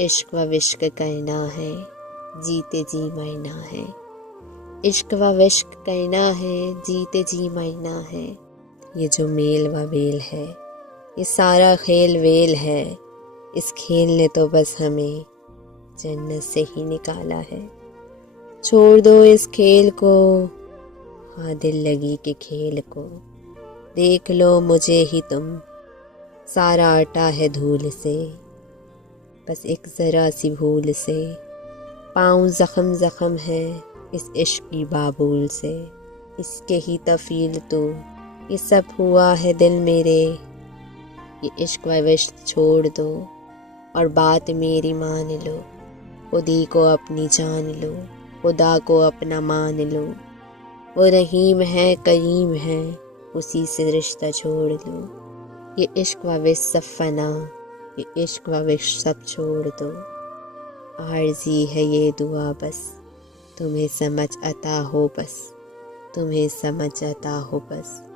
इश्क व विश्क करना है, जीते जी मरना है। इश्क व विश्क करना है, जीते जी मरना है। ये जो मेल व वेल है, ये सारा खेल वेल है। इस खेल ने तो बस हमें जन्नत से ही निकाला है। छोड़ दो इस खेल को, हाँ दिल लगी के खेल को। देख लो मुझे ही तुम, सारा आटा है धूल से। बस एक ज़रा सी भूल से पाँव ज़ख्म ज़ख्म है इस इश्क की बाबूल से। इसके ही तफील तो ये सब हुआ है दिल मेरे। ये इश्क व विश्क छोड़ दो और बात मेरी मान लो। खुदी को अपनी जान लो, खुदा को अपना मान लो। वो रहीम है करीम है, उसी से रिश्ता जोड़ लो। ये इश्क व विश्क सब फना, ये इश्क व विश्क सब छोड़ दो। आर्ज़ी है ये दुआ बस, तुम्हें समझ अता हो बस, तुम्हें समझ अता हो बस।